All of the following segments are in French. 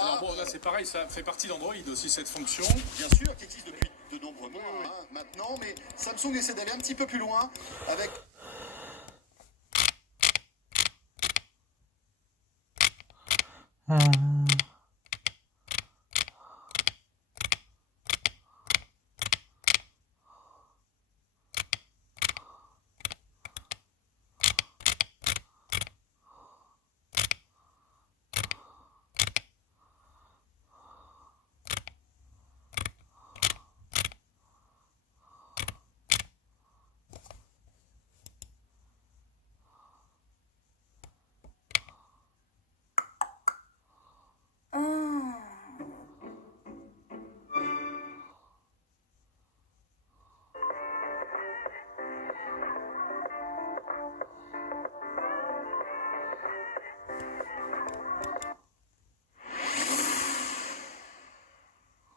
Alors bon, là c'est pareil, ça fait partie d'Android aussi cette fonction. Bien sûr, qui existe depuis de nombreux mois maintenant, mais Samsung essaie d'aller un petit peu plus loin avec...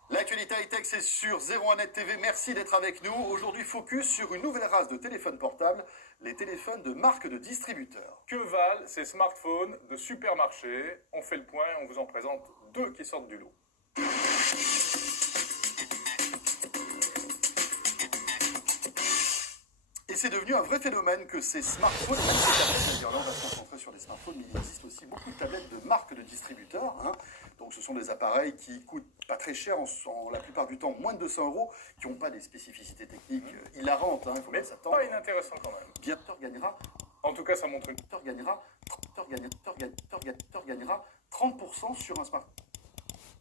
L'actualité high-tech, c'est sur 01net TV. Merci d'être avec nous. Aujourd'hui, focus sur une nouvelle race de téléphones portables, les téléphones de marque de distributeurs. Que valent ces smartphones de supermarché? On fait le point, on vous en présente deux qui sortent du lot. Et c'est devenu un vrai phénomène que ces smartphones, même ces tablettes, c'est-à-dire là on va se concentrer sur les smartphones, mais il existe aussi beaucoup de tablettes de marques de distributeurs. Donc ce sont des appareils qui coûtent pas très cher, la plupart du temps moins de 200 €, qui n'ont pas des spécificités techniques hilarantes, il faut Mais pas s'attendre. pas inintéressant quand même. Bientôt gagnera, En tout cas, ça montre une... gagnera 30% sur un smartphone.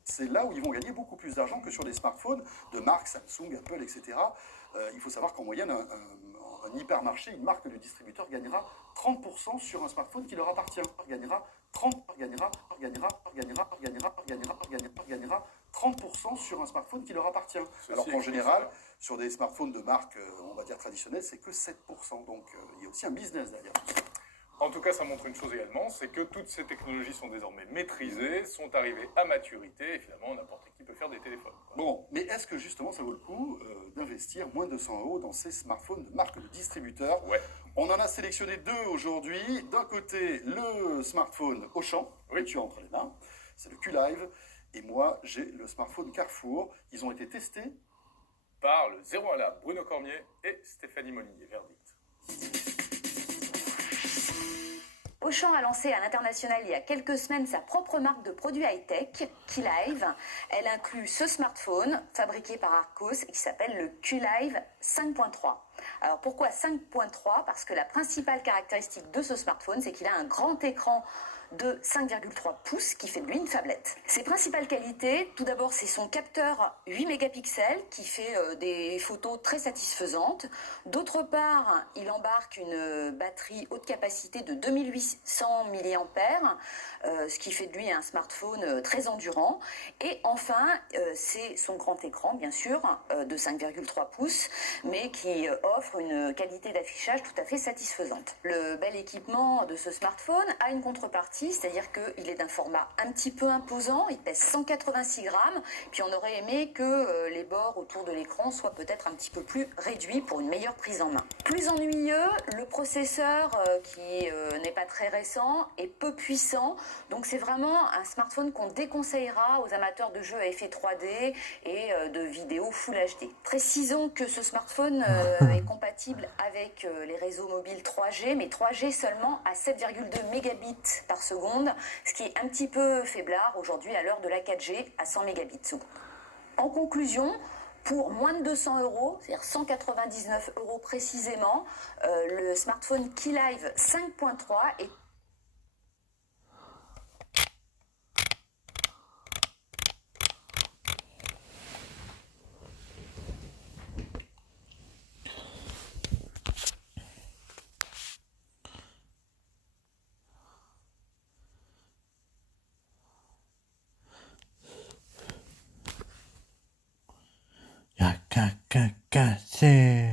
C'est là où ils vont gagner beaucoup plus d'argent que sur des smartphones de marque Samsung, Apple, etc. Il faut savoir qu'en moyenne, un hypermarché, une marque de distributeur gagnera 30% sur un smartphone qui leur appartient. Gagnera 30% sur un smartphone qui leur appartient. Alors qu'en général, sur des smartphones de marque, on va dire traditionnelle, c'est que 7%. Donc il y a aussi un business derrière tout ça. En tout cas, ça montre une chose également, c'est que toutes ces technologies sont désormais maîtrisées, sont arrivées à maturité, et finalement, n'importe qui peut faire des téléphones. Bon, mais est-ce que justement ça vaut le coup d'investir moins de 200 € dans ces smartphones de marque de distributeurs? Ouais. On en a sélectionné deux aujourd'hui. D'un côté, le smartphone Auchan, que tu as entre les mains, c'est le Q-Live, et moi, j'ai le smartphone Carrefour. Ils ont été testés par le 0 à la Bruno Cormier et Stéphanie Molinier. Verdict. Auchan a lancé à l'international il y a quelques semaines sa propre marque de produits high-tech, Q-Live. Elle inclut ce smartphone fabriqué par Arcos et qui s'appelle le Q-Live 5.3. Alors pourquoi 5.3? Parce que la principale caractéristique de ce smartphone, c'est qu'il a un grand écran de 5,3 pouces qui fait de lui une phablette. Ses principales qualités, tout d'abord c'est son capteur 8 mégapixels qui fait des photos très satisfaisantes. D'autre part, il embarque une batterie haute capacité de 2800 mAh, ce qui fait de lui un smartphone très endurant. Et enfin, c'est son grand écran, bien sûr, de 5,3 pouces, mais qui offre une qualité d'affichage tout à fait satisfaisante. Le bel équipement de ce smartphone a une contrepartie, c'est-à-dire qu'il est d'un format un petit peu imposant, il pèse 186 grammes, puis on aurait aimé que les bords autour de l'écran soient peut-être un petit peu plus réduits pour une meilleure prise en main. Plus ennuyeux, le processeur qui n'est pas très récent est peu puissant, donc c'est vraiment un smartphone qu'on déconseillera aux amateurs de jeux à effet 3D et de vidéos Full HD. Précisons que ce smartphone est compatible avec les réseaux mobiles 3G, mais 3G seulement à 7,2 mégabits par seconde, ce qui est un petit peu faiblard aujourd'hui à l'heure de la 4G à 100 mégabits seconde. En conclusion, pour moins de 200 €, c'est-à-dire 199 € précisément, le smartphone Q-Live 5.3 est Y'a qu'à casser.